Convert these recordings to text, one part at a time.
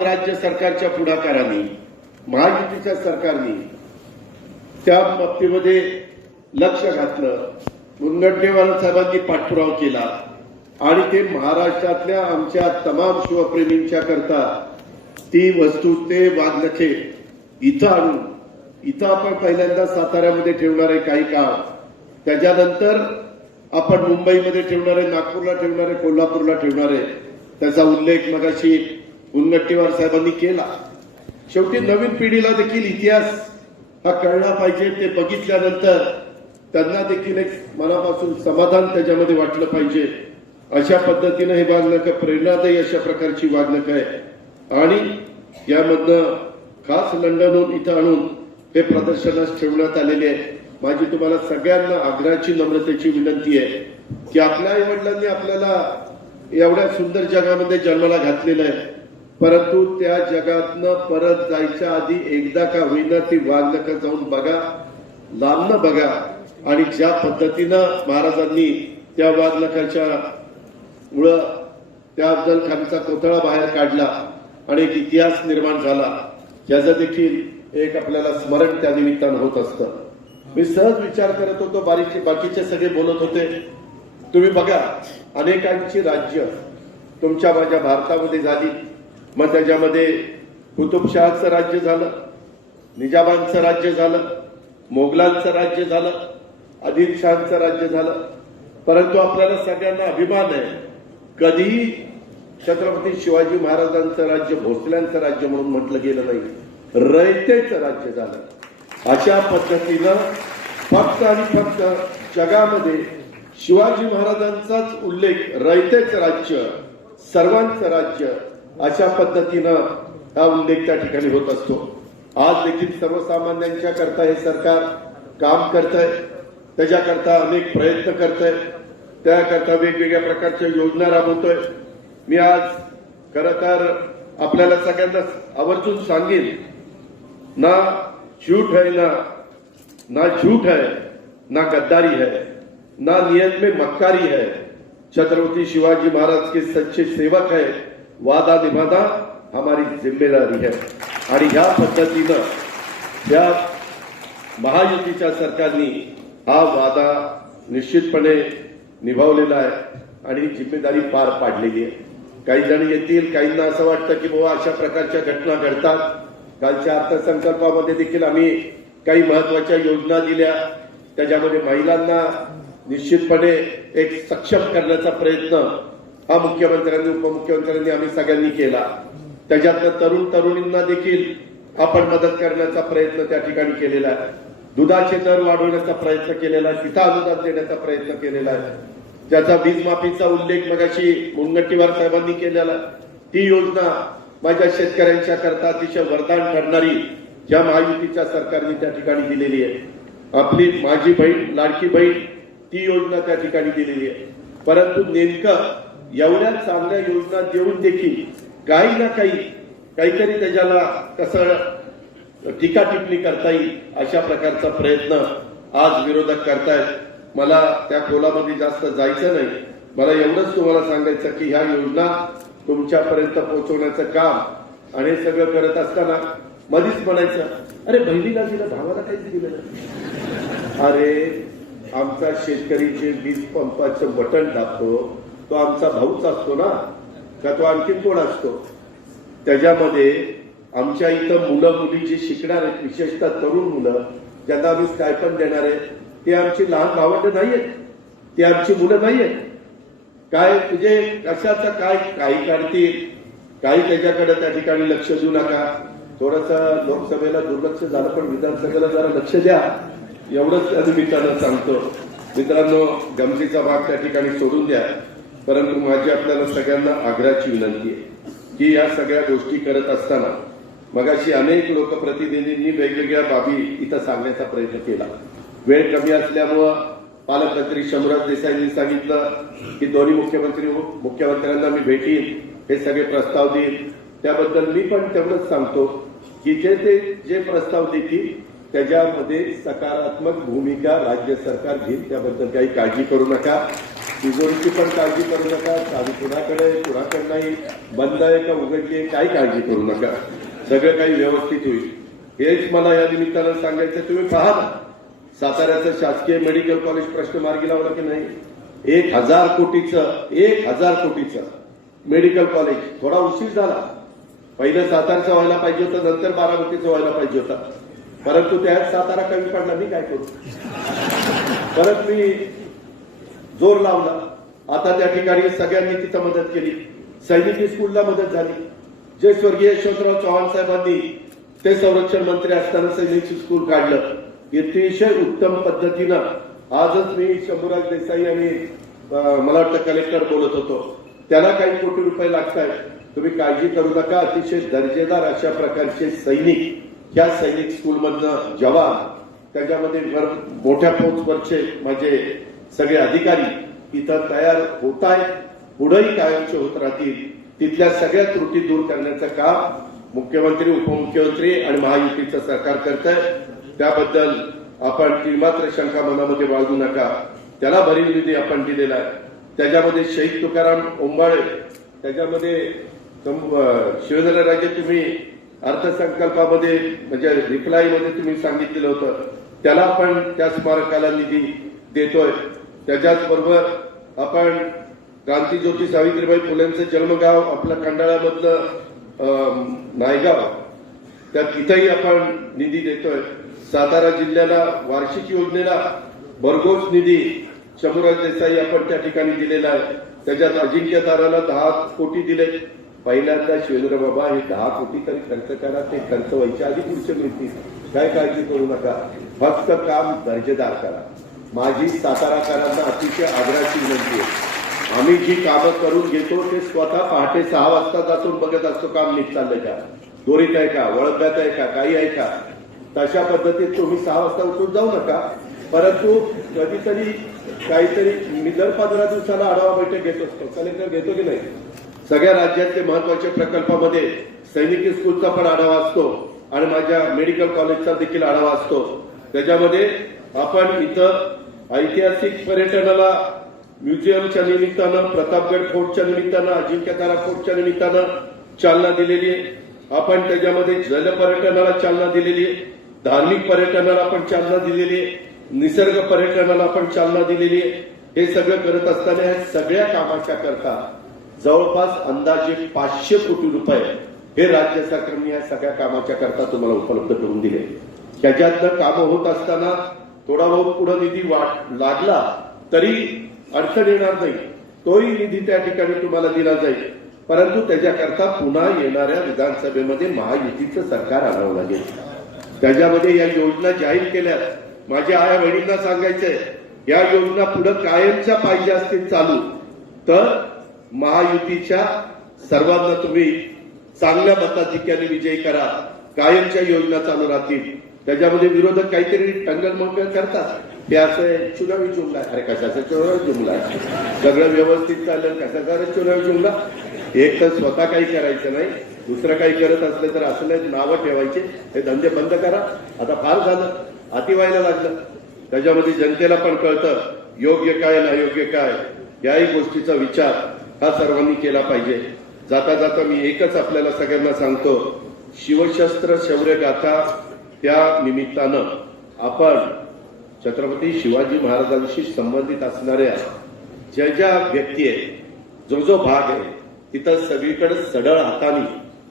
राज्य सरकारच्या पुढाकाराने महायुतीच्या सरकारने त्या बाबतीमध्ये लक्ष घातलं. मुनगंटीवार साहेबांनी पाठपुराव केला. आणि ते महाराष्ट्रातल्या आमच्या तमाम शिवप्रेमींच्या करता ती वस्तू ते वाघनखे इथं आणून इथं आपण पहिल्यांदा साताऱ्यामध्ये ठेवणार आहे काही काळ त्याच्यानंतर आपण मुंबईमध्ये ठेवणार आहे नागपूरला ठेवणार आहे कोल्हापूरला ठेवणार आहे त्याचा उल्लेख मगाशी मुनगट्टीवार साहेबांनी केला. शेवटी नवीन पिढीला देखील इतिहास हा कळला पाहिजे ते बघितल्यानंतर त्यांना देखील एक मनापासून समाधान त्याच्यामध्ये वाटलं पाहिजे. अशा पद्धतीनं हे वागणं प्रेरणादायी अशा प्रकारची वागणं आहे. आणि यामधनं खास लंडनहून इथं आणून हे प्रदर्शनास ठेवण्यात आलेले आहे. माझी तुम्हाला सगळ्यांना आग्रहाची नम्रतेची विनंती आहे की आपल्या आई वडिलांनी आपल्याला एवढ्या सुंदर जगामध्ये जन्माला घातलेलं आहे. परंतु त्या जगातनं परत जायच्या आधी एकदा का होईना ती वाघनखं जाऊन बघा लांबनं बघा. आणि ज्या पद्धतीनं महाराजांनी त्या वाघनखाच्या मुळं त्या अफजल खानचा कोथळा बाहेर काढला आणि एक इतिहास निर्माण झाला याचं देखील एक आपल्याला स्मरण त्या निमित्तानं होत असतं. मी सहज विचार करत होतो बारीक बाकीचे सगळे बोलत होते. तुम्ही बघा अनेकांची राज्य तुमच्या माझ्या भारतामध्ये झाली. मग त्याच्यामध्ये कुतुबशहाचं राज्य झालं निजामांचं राज्य झालं मोगलांचं राज्य झालं आदिलशहाचं राज्य झालं. परंतु आपल्याला सगळ्यांना अभिमान आहे कधीही छत्रपती शिवाजी महाराजांचं राज्य भोसल्यांचं राज्य म्हणून म्हटलं गेलं नाही. रयतेचं राज्य झालं. अशा पद्धतीनं फक्त आणि फक्त जगामध्ये शिवाजी महाराजांचाच उल्लेख रयतेचं राज्य सर्वांचं राज्य अशा पद्धतीनं हा उल्लेख त्या ठिकाणी होत असतो. आज देखील सर्वसामान्यांच्या करता हे सरकार काम करत आहे त्याच्याकरता अनेक प्रयत्न करत आहे त्याकरता वेगवेगळ्या प्रकारच्या योजना राबवतोय. मी आज खर तर आपल्याला सगळ्यांना आवर्जून सांगेन ना झूठ है ना ना झूठ है ना गद्दारी है ना नियत में मक्कारी है छत्रपति शिवाजी महाराज के सच्चे सेवक है वादा निभाना हमारी जिम्मेदारी है। आणि ह्या पद्धतीनं या महायुतीच्या सरकारनी हा वादा निश्चितपणे निभावलेला आहे आणि जिम्मेदारी पार पाडलेली आहे. काही जण येतील काहींना असं वाटतं की बाबा अशा प्रकारच्या घटना घडतात. कालच्या अर्थसंकल्पामध्ये देखील आम्ही काही महत्त्वाच्या योजना दिल्या. त्याच्यामध्ये महिलांना निश्चितपणे एक सक्षम करण्याचा प्रयत्न हा मुख्यमंत्र्यांनी उपमुख्यमंत्र्यांनी आम्ही सगळ्यांनी केला. त्याच्यातनं तरुण तरुणींना देखील आपण मदत करण्याचा प्रयत्न त्या ठिकाणी केलेला आहे. दुधाचे दर वाढवण्याचा प्रयत्न केलेला आहे. तिथं अनुदान देण्याचा प्रयत्न केलेला आहे. ज्याचा वीजमाफीचा उल्लेख मगाशी मुनगंटीवार साहेबांनी केलेला ती योजना माझ्या शेतकऱ्यांच्या करता अतिशय वरदान ठरणारी या महायुतीच्या सरकारने त्या ठिकाणी दिलेली आहे. आपली माझी बहीण लाडकी बहीण ती योजना त्या ठिकाणी दिलेली आहे. परंतु नेमकं एवढ्या चांगल्या योजना देऊन देखील काही ना काही काहीतरी त्याच्याला कसं टीका टिप्पणी करता येईल अशा प्रकारचा प्रयत्न आज विरोधक करतायत. मला त्या खोलामध्ये जास्त जायचं नाही. मला एवढंच तुम्हाला सांगायचं की ह्या योजना तुमच्यापर्यंत पोहोचवण्याचं काम आणि हे सगळं करत असताना मधीच म्हणायचं अरे बहिणीला दिलं भावाला काहीच दिलं नाही अरे आमचा शेतकरी जे वीज पंपाचं बटन दाबतो तो आमचा भाऊच असतो ना का तो आणखीन कोण असतो? त्याच्यामध्ये आमच्या इथं मुलं मुली जे शिकणार आहेत विशेषतः तरुण मुलं ज्यांना आम्ही स्टायपन देणार आहे ते आमची लहान भावंड नाहीयेत. ती आमची मुलं नाही आहेत काय म्हणजे कशाचं काय काही काढतील? काही त्याच्याकडे त्या ठिकाणी लक्ष देऊ नका. थोडस लोकसभेला दुर्लक्ष झालं पण विधानसभेला जरा लक्ष द्या. एवढंच त्या निमित्तानं सांगतो. मित्रांनो गमतीचा भाग त्या ठिकाणी सोडून द्या. परंतु माझी आपल्याला सगळ्यांना आग्रहाची विनंती आहे की या सगळ्या गोष्टी करत असताना मगाशी अनेक लोकप्रतिनिधींनी वेगवेगळ्या बाबी इथं सांगण्याचा प्रयत्न केला. वेळ कमी असल्यामुळं पालकमंत्री शंभराज देसाईंनी सांगितलं की दोन्ही मुख्यमंत्री हो, मुख्यमंत्र्यांना मी भेटीन हे सगळे प्रस्ताव देईन. त्याबद्दल मी पण तेवढंच सांगतो की जे ते जे प्रस्ताव देतील त्याच्यामध्ये सकारात्मक भूमिका राज्य सरकार घेईल त्याबद्दल काही काळजी करू नका. तिजोरीची पण काळजी करू नका चालू कुणाकडे कुणाकडे नाही बंद आहे का उघडली आहे काही काळजी करू नका. सगळं काही व्यवस्थित होईल. हेच मला या निमित्तानं सांगायचं तुम्ही पहा ना. साताऱ्याचं शासकीय मेडिकल कॉलेज प्रश्न मार्गी लावला की नाही? एक हजार कोटीचं एक हजार कोटीचं मेडिकल कॉलेज थोडा उशीर झाला. पहिलं सातारचं व्हायला पाहिजे होतं नंतर बारामतीचं व्हायला पाहिजे होता. परंतु त्यात सातारा कमी पडला मी काय करू? परत मी जोर लावला. आता त्या ठिकाणी सगळ्यांनी तिथं मदत केली. सैनिकी स्कूलला मदत झाली. जे स्वर्गीय यशवंतराव चव्हाण साहेबांनी ते संरक्षण मंत्री असताना सैनिकी स्कूल काढलं. अतिशय उत्तम पद्धतीनं आजच मी शंभूराज देसाई आणि मला वाटतं कलेक्टर बोलत होतो. त्याला काही कोटी रुपये लागत आहेत तुम्ही काळजी करू नका. अतिशय दर्जेदार अशा प्रकारचे सैनिक या सैनिक स्कूलमधनं जवान त्याच्यामध्ये मोठ्या पोचवरचे माझे सगळे अधिकारी इथं तयार होत आहेत पुढेही कायमचे होत राहतील. तिथल्या सगळ्या त्रुटी दूर करण्याचं काम मुख्यमंत्री उपमुख्यमंत्री आणि महायुतीचं सरकार करत आहे त्याबद्दल आपण मात्र शंका मनामध्ये बाळगू नका. त्याला भरीव निधी आपण दिलेला आहे. त्याच्यामध्ये शहीद तुकाराम ओंबाळे त्याच्यामध्ये सं- अं, तुम्ही अर्थसंकल्पामध्ये म्हणजे रिप्लायमध्ये तुम्ही सांगितलेलं होतं. त्याला आपण त्या स्मारकाला निधी देतोय. त्याच्याच बरोबर आपण क्रांतीज्योती सावित्रीबाई फुलेंचं जन्मगाव आपलं खंडाळामधलं अं, नायगाव त्या तिथंही आपण निधी देतोय. सातारा जिल्ह्याला वार्षिक योजनेला भरघोस निधी शंभूराज देसाई आपण त्या ठिकाणी दिलेला आहे. त्याच्यात अजिंक्यताराला दहा कोटी दिले. पहिल्यांदा शिवेंद्र बाबा हे दहा कोटी तरी खर्च करा ते खर्च व्हायच्या आधी पुढचे मिळतील. काय काळजी करू नका. फक्त काम दर्जेदार करा. माझी साताराकरांना अतिशय आग्रहाची विनंती आहे. आम्ही जी कामं करून घेतो ते स्वतः पहाटे सहा वाजता जातून बघत असतो काम नीट चाललंय का? दोरीत आहे का? वळब्यात आहे का? काही आहे का? तशा पद्धतीत तुम्ही सहा वाजता उठून जाऊ नका. परंतु कधीतरी काहीतरी मी दर पंधरा दिवसाला आढावा बैठक घेत असतो. कलेक्टर घेतो की नाही? सगळ्या राज्यातले महत्त्वाच्या प्रकल्पामध्ये सैनिकी स्कूलचा पण आढावा असतो आणि माझ्या मेडिकल कॉलेजचा देखील आढावा असतो. त्याच्यामध्ये आपण इथं ऐतिहासिक पर्यटनाला म्युझियमच्या निमित्तानं प्रतापगड फोर्टच्या निमित्तानं अजिंक्यतारा फोर्टच्या निमित्तानं चालना दिलेली आहे. आपण त्याच्यामध्ये जलपर्यटनाला चालना दिलेली आहे. धार्मिक पर्यटनाला आपण चालना दिलेली आहे. निसर्ग पर्यटनाला आपण चालना दिलेली आहे. हे सगळं करत असताना या सगळ्या कामाच्या करता जवळपास अंदाजे पाचशे कोटी रुपये हे राज्य सरकारने या सगळ्या कामाच्या करता तुम्हाला उपलब्ध करून दिले. त्याच्यातनं कामं होत असताना थोडा बहुत पुढे निधी वाट लागला तरी अडचण येणार नाही. तोही निधी त्या ठिकाणी तुम्हाला दिला जाईल. परंतु त्याच्याकरता पुन्हा येणाऱ्या विधानसभेमध्ये महायुतीचं सरकार आणावं लागेल. त्याच्यामध्ये या योजना जाहीर केल्या. माझ्या आया बहिणींना सांगायचंय या योजना पुढे कायमच्या पाहिजे असतील चालू. तर महायुतीच्या सर्वांना तुम्ही चांगल्या मताधिक्याने विजयी करा. कायमच्या योजना चालू राहतील. त्याच्यामध्ये विरोधक काहीतरी टंगल मंगल करतात. हे असं चुनावी जुमला अरे कशाचा चुनावी जुमला सगळं व्यवस्थित चाललं कशाचा चुनावी जुमला? एक तर स्वतः काही करायचं नाही. दुसरं काही करत असलं तर असलं नावं ठेवायचे. हे धंदे बंद करा. आता फार झालं. अति व्हायला लागलं. त्याच्यामध्ये जनतेला पण कळतं योग्य काय ना योग्य काय? याही गोष्टीचा विचार हा सर्वांनी केला पाहिजे. जाता जाता मी एकच आपल्याला सगळ्यांना सांगतो. शिवशस्त्र शौर्य गाथा त्या निमित्तानं आपण छत्रपती शिवाजी महाराजांशी संबंधित असणाऱ्या ज्या ज्या व्यक्ती आहेत जो जो भाग आहे तिथं सगळीकडे सडळ हाताने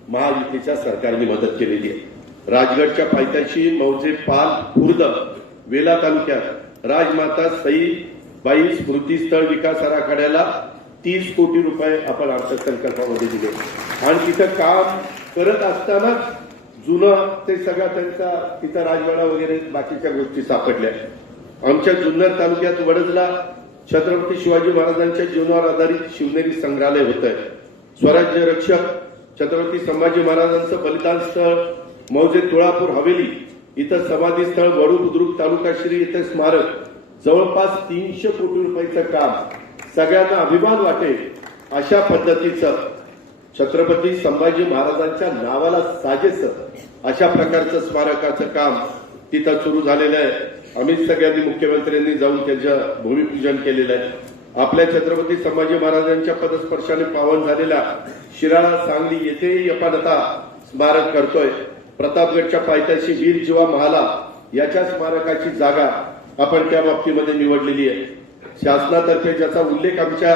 महायुतीच्या सरकारने मदत केलेली आहे. राजगडच्या पायथ्याशी मौजे पाल खुर्द वेला तालुक्यात राजमाता सई बाई स्मृतीस्थळ विकास आराखड्याला तीस कोटी रुपये आपण अर्थसंकल्पामध्ये दिले. आणि तिथं काम करत असतानाच जुनं ते सगळा त्यांचा तिथं राजवाडा वगैरे बाकीच्या गोष्टी सापडल्या. आमच्या जुन्नर तालुक्यात वडजला छत्रपती शिवाजी महाराजांच्या जीवनावर आधारित शिवनेरी संग्रहालय होतंय स्वराज्य रक्षक छत्रपती संभाजी महाराजांचं बलिदान स्थळ मौजे तुळापूर हवेली इथं समाधी स्थळ वडू बुद्रुक तालुका श्री इथे स्मारक जवळपास तीनशे कोटी रुपयाचं काम. सगळ्यांना अभिमान वाटेल अशा पद्धतीचं छत्रपती संभाजी महाराजांच्या नावाला साजेसं अशा प्रकारचं स्मारकाचं काम तिथं सुरू झालेलं आहे. आम्ही सगळ्यांनी मुख्यमंत्र्यांनी जाऊन त्याचं भूमिपूजन केलेलं आहे. आपल्या छत्रपती संभाजी महाराजांच्या पदस्पर्शाने पावन झालेल्या शिराळा सांगली येथेही आपण आता स्मारक करतोय. प्रतापगडच्या पायथ्याशी वीर जीवा महाला याच्या स्मारकाची जागा आपण त्या बाबतीमध्ये निवडलेली आहे. शासनातर्फे ज्याचा उल्लेख आमच्या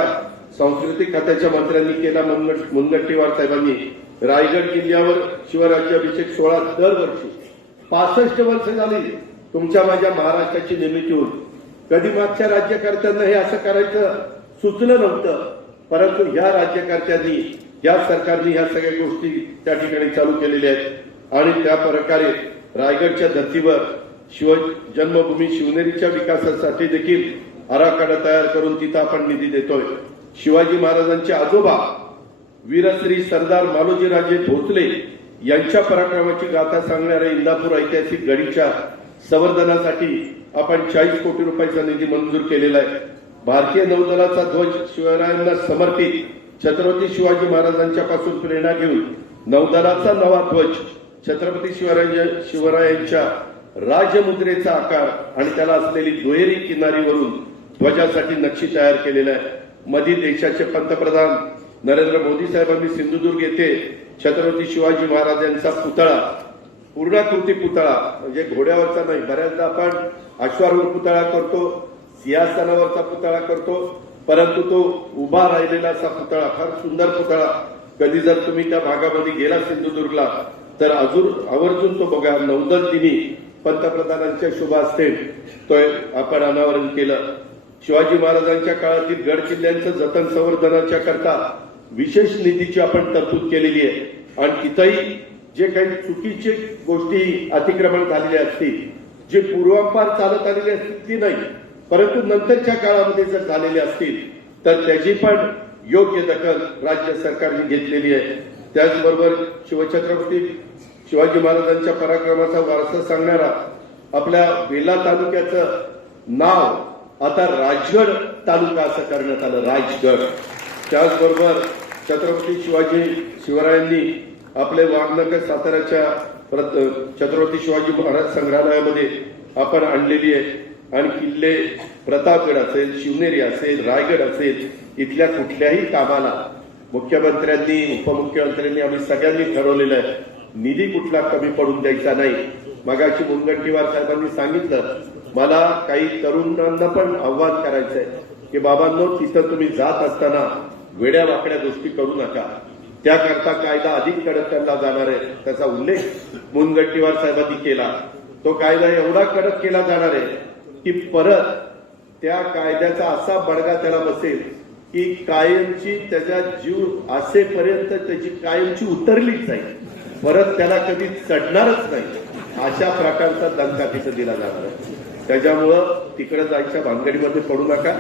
सांस्कृतिक खात्याच्या मंत्र्यांनी केला मुनगट- मुनगंटीवार साहेबांनी रायगड किल्ल्यावर शिवराज्याभिषेक सोहळा दरवर्षी पासष्ट वर्ष झाली तुमच्या माझ्या महाराष्ट्राची निर्मिती होती कधी मागच्या राज्यकर्त्यांना हे असं करायचं सुचलं नव्हतं परंतु ह्या राज्यकर्त्यांनी या सरकारने ह्या सगळ्या गोष्टी त्या ठिकाणी चालू केलेल्या आहेत. आणि त्या प्रकारे रायगडच्या धर्तीवर शिव जन्मभूमी शिवनेरीच्या विकासासाठी देखील आराखडा तयार करून तिथं आपण निधी देतोय. शिवाजी महाराजांचे आजोबा वीरश्री सरदार मालोजीराजे भोसले यांच्या पराक्रमाची गाथा सांगणाऱ्या इंदापूर ऐतिहासिक गडीच्या संवर्धनासाठी आपण चाळीस कोटी रुपयाचा निधी मंजूर केलेला आहे. भारतीय नौदलाचा ध्वज शिवरायांना समर्पित छत्रपती शिवाजी महाराजांच्या पासून प्रेरणा घेऊन नौदलाचा नवा ध्वज छत्रपती शिवराय शिवरायांच्या राजमुद्रेचा आकार आणि त्याला असलेली दुहेरी किनारीवरून ध्वजासाठी नक्षी तयार केलेला आहे मधी देशाचे पंतप्रधान नरेंद्र मोदी साहेबांनी सिंधुदुर्ग येथे छत्रपती शिवाजी महाराजांचा पुतळा पूर्णाकृती पुतळा म्हणजे घोड्यावरचा नाही बऱ्याचदा आपण अश्वारूढ पुतळा करतो सिंहासनावरचा पुतळा करतो परंतु तो उभा राहिलेला असा पुतळा फार सुंदर पुतळा. कधी जर तुम्ही त्या भागामध्ये गेला सिंधुदुर्गला तर अजून आवर्जून तो बघा नौदल दिनी पंतप्रधानांच्या शुभ हस्ते तो आपण अनावरण केलं. शिवाजी महाराजांच्या काळातील गड किल्ल्यांचं जतन संवर्धनाच्या करता विशेष निधीची आपण तरतूद केलेली आहे. आणि तिथंही जे काही चुकीचे गोष्टी अतिक्रमण झालेले असतील जे पूर्वापार चालत आलेली असतील ती नाही. परंतु नंतरच्या काळामध्ये जर झालेले असतील तर त्याची पण योग्य दखल राज्य सरकारने घेतलेली आहे. त्याचबरोबर शिवछत्रपती शिवाजी महाराजांच्या पराक्रमाचा वारसा सांगणारा आपल्या वेला तालुक्याचं नाव आता राजगड तालुका असं करण्यात आलं राजगड. त्याचबरोबर छत्रपती शिवाजी शिवरायांनी आपले वाघनगर साताऱ्याच्या प्रत- छत्रपती शिवाजी महाराज संग्रहालयामध्ये आपण आणलेली आहे. आणि किल्ले प्रतापगड असेल शिवनेरी असेल रायगड असेल इथल्या कुठल्याही कामाला मुख्यमंत्र्यांनी उपमुख्यमंत्र्यांनी आम्ही सगळ्यांनी ठरवलेलं आहे. निधी कुठला कमी पडून द्यायचा नाही. मगाशी मुनगंटीवार साहेबांनी सांगितलं मला काही तरुणांना पण आव्हान करायचंय की बाबांनो तिथं तुम्ही जात असताना वेड्या वाकड्या गोष्टी करू नका. त्याकरता कायदा अधिक कडक केला जाणार आहे त्याचा उल्लेख मुनगट्टीवार साहेबांनी केला. तो कायदा एवढा कडक केला जाणार आहे की परत त्या कायद्याचा असा बडगा त्याला बसेल की कायमची त्याचा जीव असेपर्यंत त्याची कायमची उतरलीच जाईल परत त्याला कधी चढणारच नाही. अशा प्रकारचा दंका तिथं दिला जाणार आहे. त्याच्यामुळं तिकडे जायच्या भानगडीमध्ये पडू नका.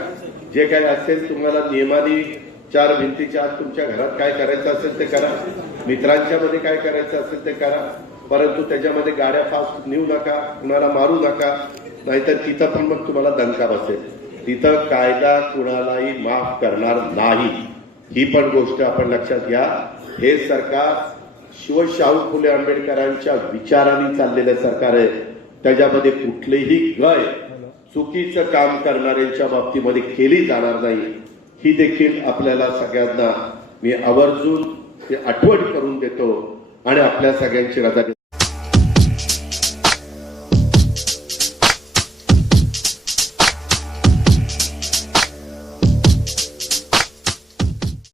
जे काही असेल तुम्हाला नियमाने चार भिंतीच्या आत तुमच्या घरात काय करायचं असेल ते करा. मित्रांच्या मध्ये काय करायचं असेल ते करा. परंतु त्याच्यामध्ये गाड्या फास्ट नेऊ नका कुणाला मारू नका. नाहीतर तिथं पण मग तुम्हाला दणका बसेल. तिथं कायदा कुणालाही माफ करणार नाही. ही पण गोष्ट आपण लक्षात घ्या. हे सरकार शिवशाहू फुले आंबेडकरांच्या विचारांनी चाललेलं सरकार आहे. त्याच्यामध्ये कुठलेही गय चुकीचं काम करणाऱ्यांच्या बाबतीमध्ये केली जाणार नाही. ही देखील आपल्याला सगळ्यांना मी आवर्जून ते आठवण करून देतो आणि आपल्या सगळ्यांची रजा